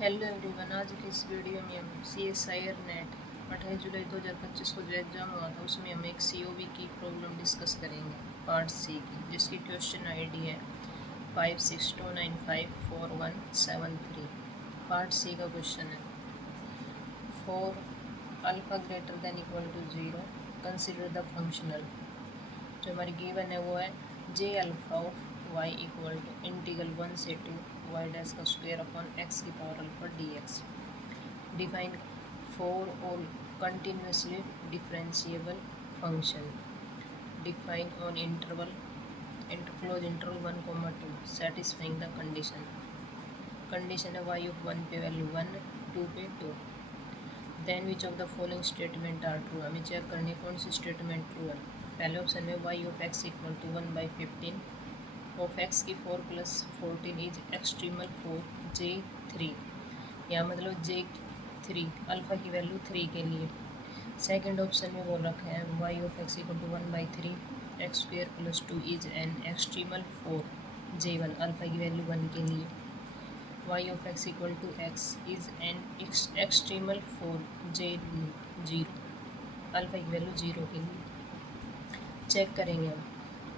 Hello everyone, आज की इस वीडियो में हम CSIR नेट 28 जुलाई 2025 को जो एग्ज़ाम हुआ था उसमें हम एक COV की प्रॉब्लम डिस्कस करेंगे पार्ट सी की, जिसकी क्वेश्चन आईडी है 56295417 पार्ट सी का क्वेश्चन है for alpha greater than equal to 0 consider the functional. जो हमारी गिवन है वो है J alpha of Y equal to integral 1 से 2 वाई डैश का स्क्वायर अपॉन एक्स की power alpha d x. Define for और continuously differentiable function define on interval close interval 1, 2 satisfying the condition. Condition है y of 1 पे value 1, 2 पे 2। Then which of the following statement are true. हमें check करनी कौन सी statement true है। पहले ऑप्शन में Y of x equal to 1/15 of X की 4+14 इज एक्सट्रीमल फॉर J3। यहाँ मतलब J3 अल्फ़ा की वैल्यू 3 के लिए। सेकंड ऑप्शन में बोल रखा है y of x equal to 1/3 x square plus 2 is an extremal for J1 alpha की वैल्यू 1 के लिए। Y of x equal to x is an extremal for J0 alpha की वैल्यू 0 के लिए। चेक करेंगे हम।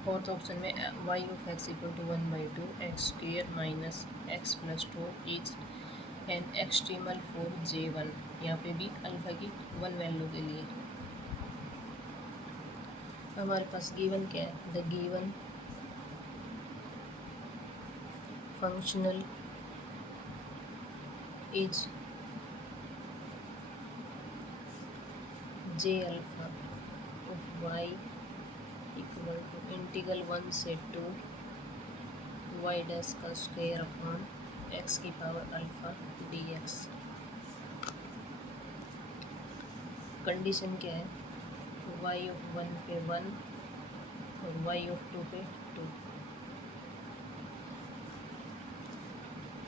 फोर्थ ऑप्शन में Y of x equal to 1/2 x square minus x plus 2 is an extremal for J1। यहाँ पे भी alpha की 1 वैल्यू के लिए। हमारे पास गिवन क्या है, the given functional is J alpha of Y equal to integral 1 से 2 वाई डैश का स्क्वायर अपॉन एक्स की power alpha D X. Condition क्या है, वाई ऑफ 1 पे 1 और वाई ऑफ 2 पे 2।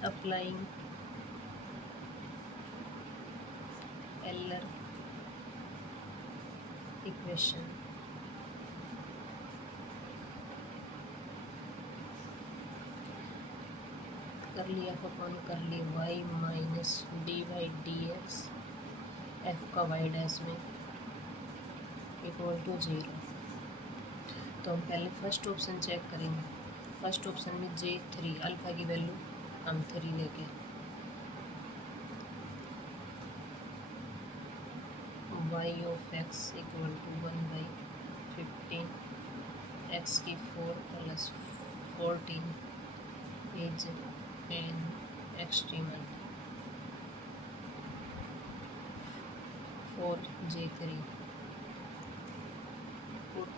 Applying Euler equation. कर लिया एफ अपॉन कर ली y minus d by d x F का वाई डैश में इक्वल टू 0। तो हम पहले फर्स्ट ऑप्शन चेक करेंगे। फर्स्ट ऑप्शन में J3 अल्फ़ा की वैल्यू हम 3 लेके y of x equal to 1/15 x की 4+14 is an extremal for J3 put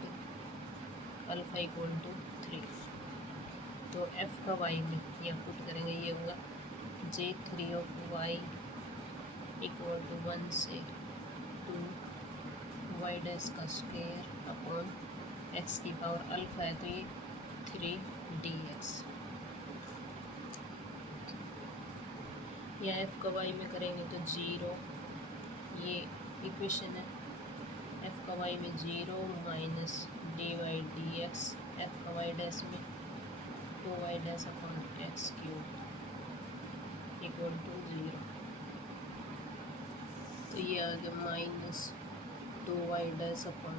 alpha equal to 3। तो एफ का वाई में यहाँ पुट करेंगे, ये होगा J3 of Y equal to 1 से 2 वाई डैश का स्क्वायर अपॉन एक्स की पावर अल्फ़ा है तो ये 3dx। या एफ का वाई में करेंगे तो 0, ये इक्वेशन है। एफ का वाई में 0 minus d y d x F का वाई डैश में 2y dash upon x cube equal to 0। तो ये आ गया minus 2y dash upon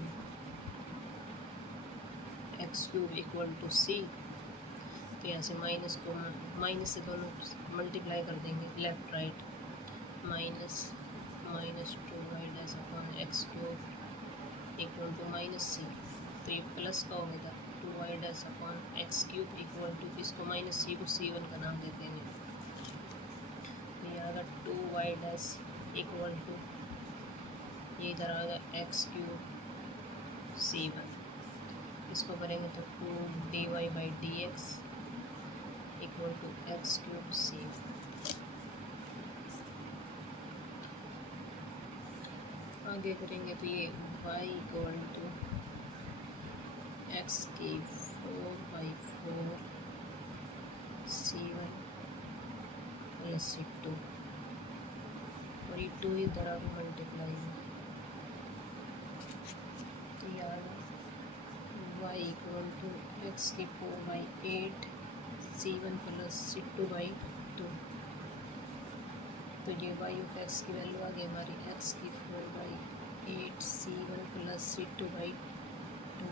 x cube equal to C. तो यहाँ से माइनस को माइनस से दोनों मल्टीप्लाई कर देंगे left right. Minus 2y dash upon x cube equal to minus C. तो ये प्लस का हो गया 2y dash upon x cube equal to, इसको माइनस सी को C1 का नाम दे देंगे। तो ये आ गया 2y डैश इक्वल टू, ये इधर आ गया एक्स क्यूब C1। इसको करेंगे तो 2dy/dx equal to x cube C1। आगे करेंगे तो ये y इक्वल टू एक्स की 4/4 C1 प्लस C2 और ये 2 इधर आगे मल्टीप्लाई में। तो ये आ गया y इक्वल टू एक्स की 4/8 C1 प्लस C2/2। तो ये वाई ऑफ एक्स की वैल्यू आ गई हमारी एक्स की 4/8 C1 प्लस C2/2।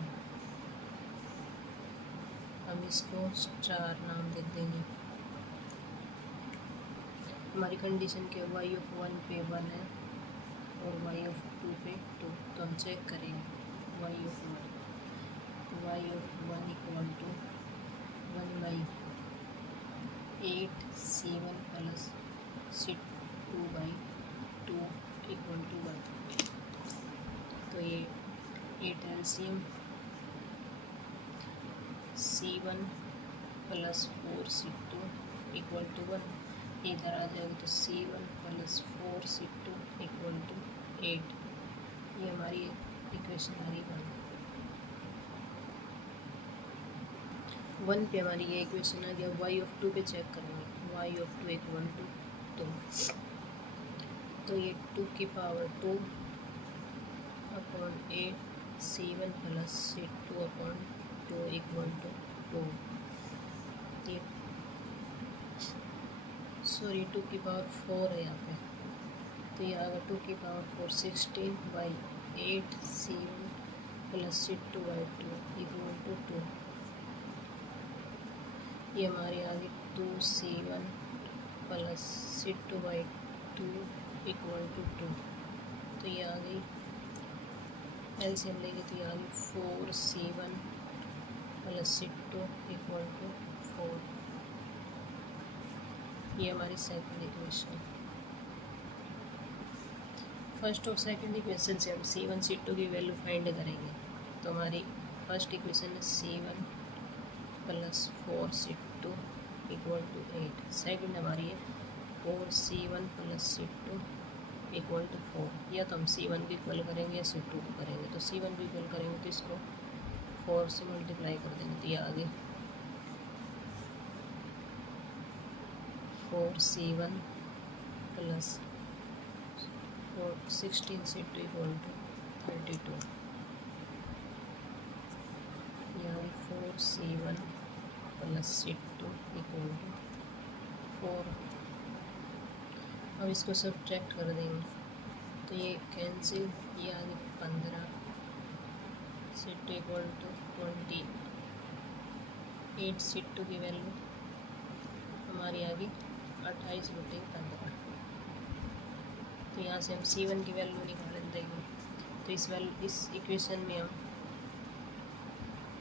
हम इसको स्टार नाम दे देंगे। हमारी कंडीशन के वाई ऑफ 1 पे 1 है और वाई ऑफ 2 पे 2, तो हम चेक करेंगे वाई ऑफ 1। तो Y of 1 equal to 1/8C1 plus C2/2 equal to 1। तो ये 8 LCM C1 plus 4C2 equal to 1 इधर आ जाएगी, तो C1 plus 4C2 equal to 8। ये हमारी इक्वेशन आ गई 1 पे हमारी ये इक्वेशन आ गया। वाई ऑफ 2 पे चेक करेंगे, वाई ऑफ 2 इक्वल टू 2। तो ये 2 की power 2 upon 8C1 plus C2/2 equal to 2। ये सॉरी 2 की पावर 4 है यहाँ पे, तो ये आएगा 2 की power 4 16/8C1 plus C2/2 equal to 2। ये हमारी आ गई 2C1 plus C2/2 equal to 2। तो ये आ गई एलसीएम लेंगे, तो ये आ गई 4C1 plus C2 equal to 4। ये हमारी सेकंड इक्वेशन। फर्स्ट और सेकंड इक्वेशन से हम C1 C2 की वैल्यू फाइंड करेंगे। तो हमारी फर्स्ट इक्वेशन है C1 plus 4C2 equal to 8। Second हमारी है 4C1 plus C2 equal to 4। या तो हम C1 को इक्वल करेंगे या C2 को करेंगे। तो C1 को इक्वल करेंगे तो इसको 4 से मल्टीप्लाई कर देंगे, तो ये आगे 4C1 plus 16C2 equal to 32। यहाँ 4C1 plus C2 equal to 4। अब इसको सब्ट्रैक्ट कर देंगे, तो ये कैंसिल, ये आ गई 15 C2 इक्वल टू 28 C2 की वैल्यू हमारी आ गई 28/15। तो यहाँ से हम C1 की वैल्यू निकाल देंगे। तो इस इक्वेशन में हम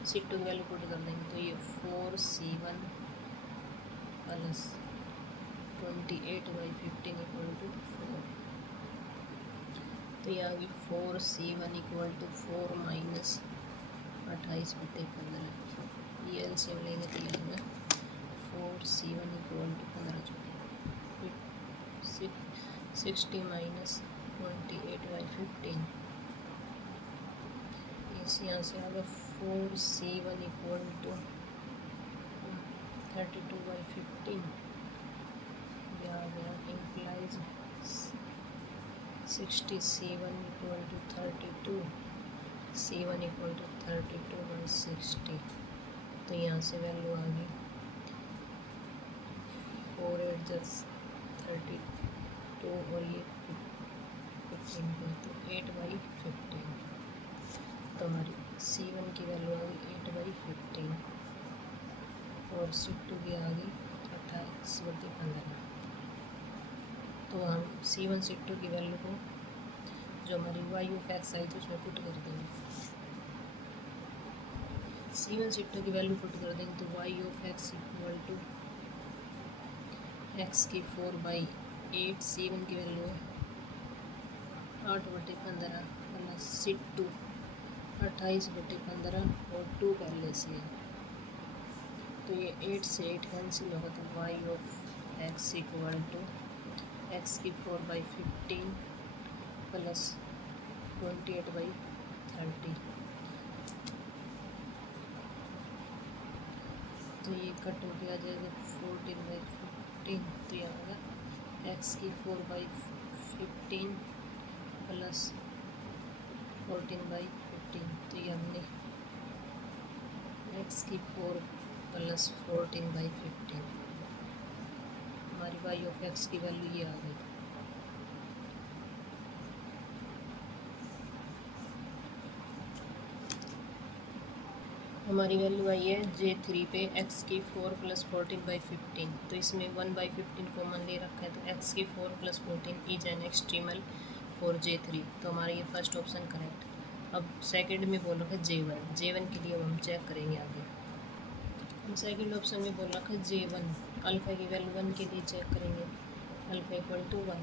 C2 की वैल्यू पुट कर देंगे, तो ये 4C1 प्लस 28/15 इक्वल टू 4। तो ये आ गई 4C1 इक्वल टू 4 माइनस 28/15। ये एलसीएम लेंगे तो ये आएगा 4C1 इक्वल टू 15 60 माइनस 28/15। यहाँ से आएगा 4C1 इक्वल टू 32/15। यह आ गया implies 60C1 equal to 32, C1 equal to 32/60। तो यहाँ से वैल्यू आ गई 4 8 32 और ये 15 तो 8/15। तो हमारी C1 की वैल्यू आ गई 8/15 और C2 की आ गई 28/15। तो हम C1 C2 की वैल्यू को जो हमारी वाई ऑफ एक्स आई थी उसमें पुट कर देंगे। C1 C2 की वैल्यू पुट कर देंगे, तो Y of x equal to X की 4/8 C1 की वैल्यू है 8/15 प्लस C2 28/15 और 2 पहले से है, तो ये 8 से 8 कैंसिल होगा। तो Y of x equal to X की 4/15 प्लस 28/30। तो ये कट हो गया जाएगा 14/15। तो ये आएगा एक्स की 4/15 प्लस 14/15। तो ये हमने एक्स की 4 प्लस 14/15 हमारी वाई ऑफ एक्स की वैल्यू ये आ गई। हमारी वैल्यू आई है J3 पे x की 4 + 14/15। तो इसमें 1/15 कॉमन ले रखा है, तो x की 4 + 14 is an extremal for J3। तो हमारा ये फर्स्ट ऑप्शन करेक्ट। अब सेकंड में बोल रखा है J1 के लिए हम चेक करेंगे आगे। हम सेकंड ऑप्शन में बोल रखा है J1 अल्फ़ा की वैल्यू 1 के लिए चेक करेंगे। Alpha equal to 1,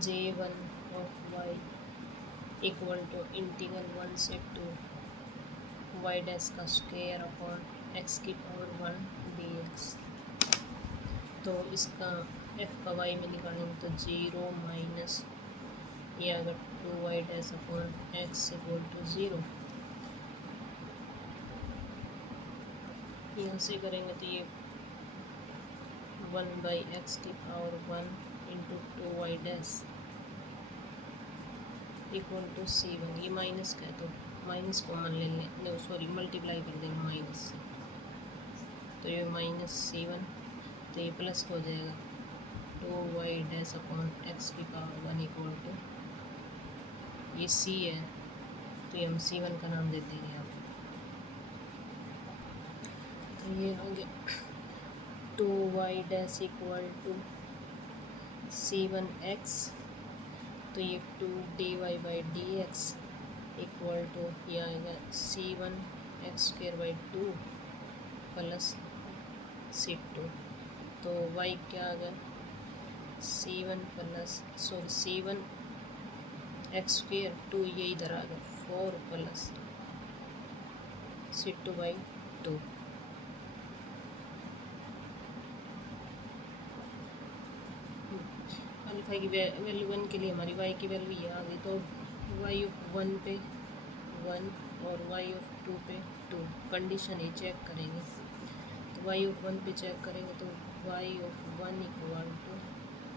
J1 of y equal to integral 1 से 2 y डैश का स्क्वायर अपॉन x की पावर 1 dx। तो इसका f का y में निकालेंगे तो 0 माइनस ये अगर 2y dash upon x equal to 0, यहाँ से करेंगे तो ये 1/x की power 1 into 2y dash equal to C1। ये माइनस का है तो माइनस कॉमन ले लें, नो सॉरी मल्टीप्लाई कर देंगे माइनस से, तो ये माइनस C1, तो ये प्लस हो जाएगा 2y डैश अपॉन x की पावर 1 इक्वल टू ये C है, तो ये हम C1 का नाम दे देंगे यहाँ पे। तो ये हो गया 2y dash equal to C1x, तो ये 2 dy/dx इक्वल टू ये आएगा C1x² 2 प्लस C2। तो y क्या आ गया C1 x², 2 ये इधर आ गया 4 प्लस C2/2। अल्फ़ा की वैल्यू 1 के लिए हमारी y की वैल्यू ये आ गई, तो y ऑफ 1 पे 1 और y ऑफ 2 पे 2 कंडीशन ही चेक करेंगे। तो y ऑफ 1 पे चेक करेंगे तो y of 1 equal to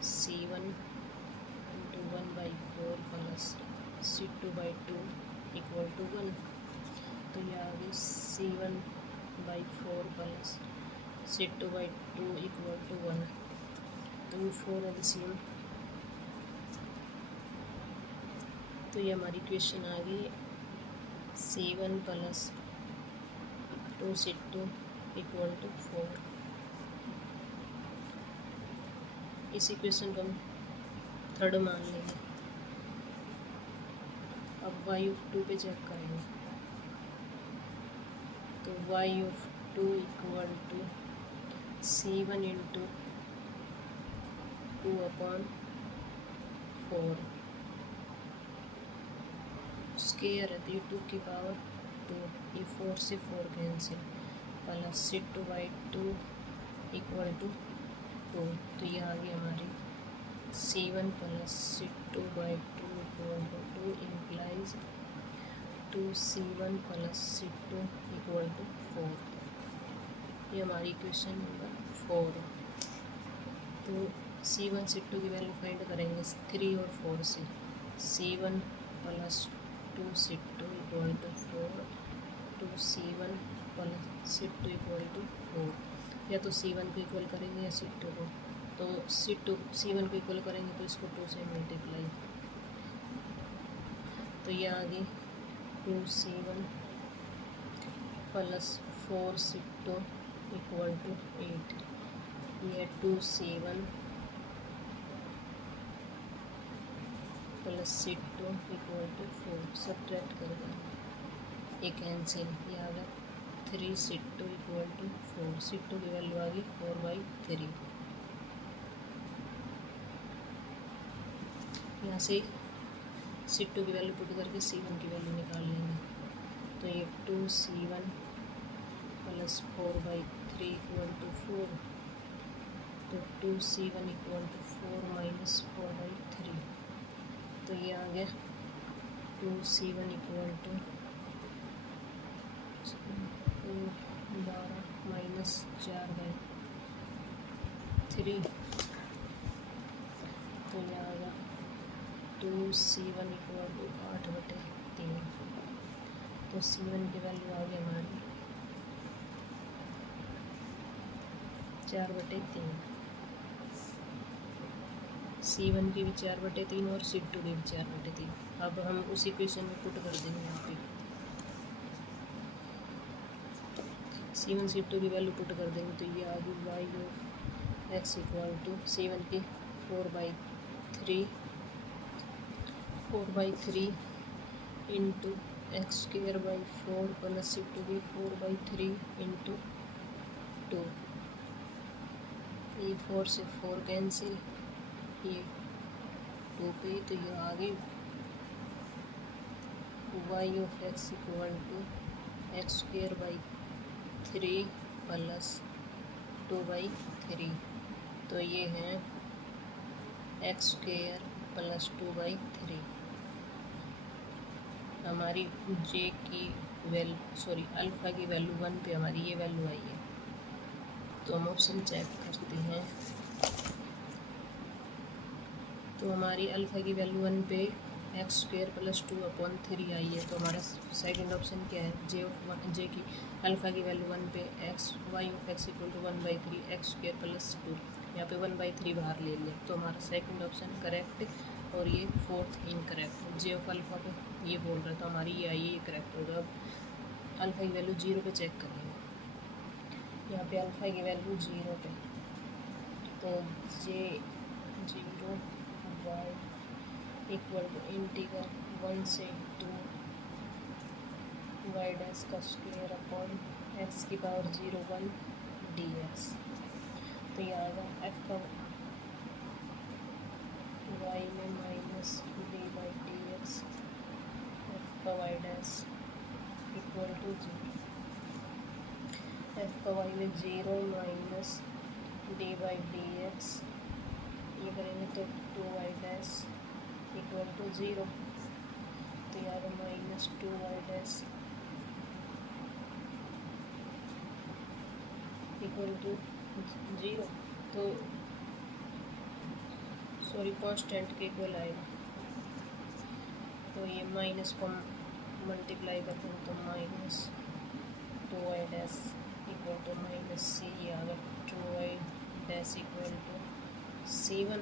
C1 into 1/4 plus C2/2 equal to 1। तो ये आ गई C1/4 plus C2/2 equal to 1। तो ये 4 एलसीएम, तो ये हमारी क्वेश्चन आ गई C1 plus 2C2 equal to 4। इसी क्वेश्चन को हम थर्ड मान लेंगे। अब y ऑफ 2 पे चेक करेंगे, तो y of 2 equal to C1 into 2/4 square है, तो ये 2 की पावर 2, ये 4 से 4 cancel, plus C2/2 equal to 2। तो ये आ गई हमारी C1 plus C2/2 equal to 2 implies 2C1 plus C2 equal to 4। ये हमारी क्वेश्चन नंबर 4 है। तो C1 C2 की वैल्यू फाइंड करेंगे 3 और 4 से। C1 plus 2C2 equal to 4, 2C1 plus C2 equal to 4। या तो C1 को इक्वल करेंगे या C2 को, तो C1 को इक्वल करेंगे तो इसको 2 से मल्टीप्लाई, तो ये आ गई 2C1 plus 4C2 equal to 8। ये 2C1 plus C2 equal to 4, subtract कर देंगे, एक कैंसिल, ये आ गया 3C2 इक्वल टू 4। C2 की वैल्यू आ गई 4/3। यहाँ से C2 की वैल्यू पुट करके C1 की वैल्यू निकाल लेंगे, तो ये 2C1 प्लस 4/3 इक्वल टू 4, तो 2C1 इक्वल टू 4 माइनस 4/3। तो ये आ गया 2C1 इक्वल टू 12 माइनस 4/3। तो ये आ गया 2C1 इक्वल टू 8/3। तो C1 की वैल्यू आ गई हमारी 4/3। C1 की भी 4/3 और C2 की भी 4/3। अब हम उसी क्वेश्चन में पुट कर देंगे यहाँ पे। C1 C2 की वैल्यू पुट कर देंगे तो ये आ गई y of x equal to C1 की 4/3 into x square by 4 plus C2 की 4/3 इंटू 2। ये 4 से 4 कैंसिल, ये 2 पे, तो ये आ गई y of x equal to x square by 3 plus 2/3। तो ये है एक्स स्क्र प्लस 2/3। हमारी जे की अल्फ़ा की वैल्यू 1 पे हमारी ये वैल्यू आई है। तो हम ऑप्शन चेक करते हैं, तो हमारी अल्फ़ा की वैल्यू 1 पे एक्स स्क्र प्लस 2/3 आई है। तो हमारा सेकंड ऑप्शन क्या है, जे की अल्फ़ा की वैल्यू 1 पे x y of x equal to 1/3 x square plus 2। यहाँ पे 1/3 बाहर ले लिया, तो हमारा सेकंड ऑप्शन करेक्ट और ये fourth incorrect. J of alpha पे ये बोल रहा है, तो हमारी ये आई है, ये करेक्ट होगा। अब अल्फ़ा की वैल्यू 0 पे चेक करेंगे। यहाँ पे अल्फ़ा की वैल्यू 0 पे, तो J 0 y equal to integral 1 से 2 वाई डैश का स्क्वायर अपॉन एक्स की पावर 0 1 डी एक्स। तो ये आएगा एफ का वाई में minus d by d x, F का y dash equal to 0, F का वाई में 0 minus d by d x, ये करेंगे तो 2y डैश इक्वल टू 0। तो यहाँ minus 2y dash equal to 0, तो कांस्टेंट के इक्वल आएगा। तो ये माइनस को मल्टीप्लाई करते हैं तो minus 2y dash equal to minus C, ये आ गया 2y dash equal to C1,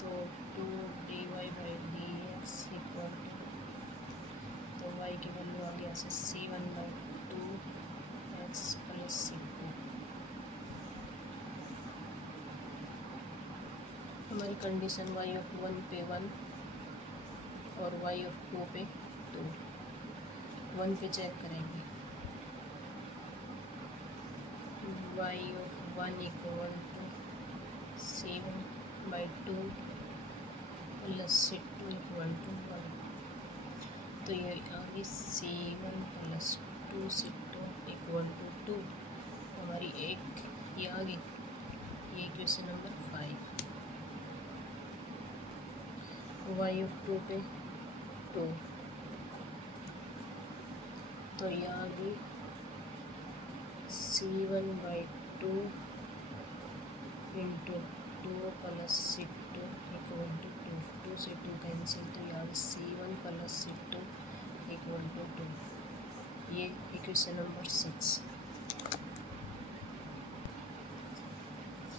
तो 2 dy by d x equal to, तो y की वैल्यू आ गया से C1 by 2 x plus C2। हमारी कंडीशन y ऑफ 1 पे 1 और y ऑफ 2 पे 2। 1 पे चेक करेंगे, y of 1 equal to C1 by 2 plus C2 equal to 1। तो ये आ गई C1 plus 2 C2 equal to 2। हमारी एक ये आ गई, ये क्वेश्चन नंबर 5। y ऑफ 2 पे 2, तो ये आ गई C1 by 2 into 2 plus C2 equal to 2, 2 से 2 कैंसिल, तो ये आ गई C1 plus C2 equal to 2। ये इक्वेशन नंबर 6।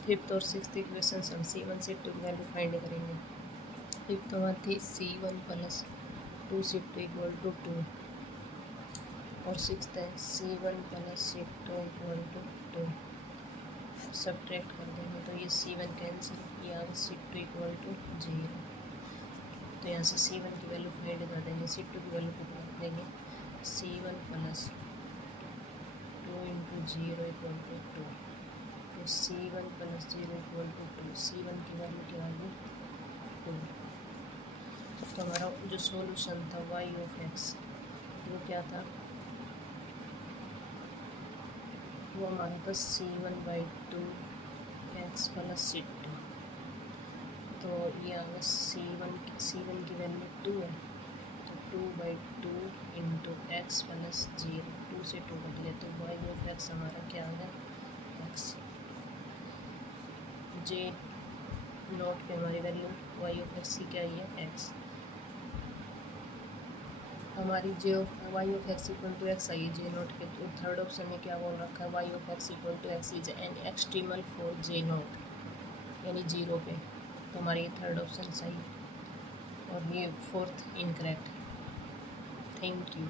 फिफ्थ और सिक्स्थ इक्वेशन हम C1 से 2 की वैल्यू फाइंड करेंगे। फिफ्थ हमारी थी C1 plus 2 C2 equal to 2, और सिक्स्थ है C1 plus C2 equal to 2। Subtract कर देंगे तो ये C1 कैंसिल, ये आ C2 इक्वल टू 0। तो यहाँ से C1 की वैल्यू फाइंड कर देंगे, C2 की वैल्यू पुट कर देंगे C1 plus 2 into 0 equal to 2। तो C1 plus 0 equal to 2, C1 की वैल्यू क्या आ गई 2। तो हमारा जो सॉल्यूशन था y ऑफ x वो क्या था, वो हमारे पास C1 by 2 x plus C2। तो ये आ गया C1 की वैल्यू 2 है, तो 2 बाई 2 इंटू एक्स प्लस 0, 2 से 2 कट गया, तो y ऑफ x हमारा क्या आ गया x। जे नोट पे हमारी वैल्यू y ऑफ x की क्या है x। हमारी J y of x equal to x आई है जे नोट के। तो थर्ड ऑप्शन में क्या बोल रखा है, y of x equal to x is an extremal for J naught, यानी 0 पे। तो हमारी ये थर्ड ऑप्शन सही और ये फोर्थ इनकरेक्ट। Thank you.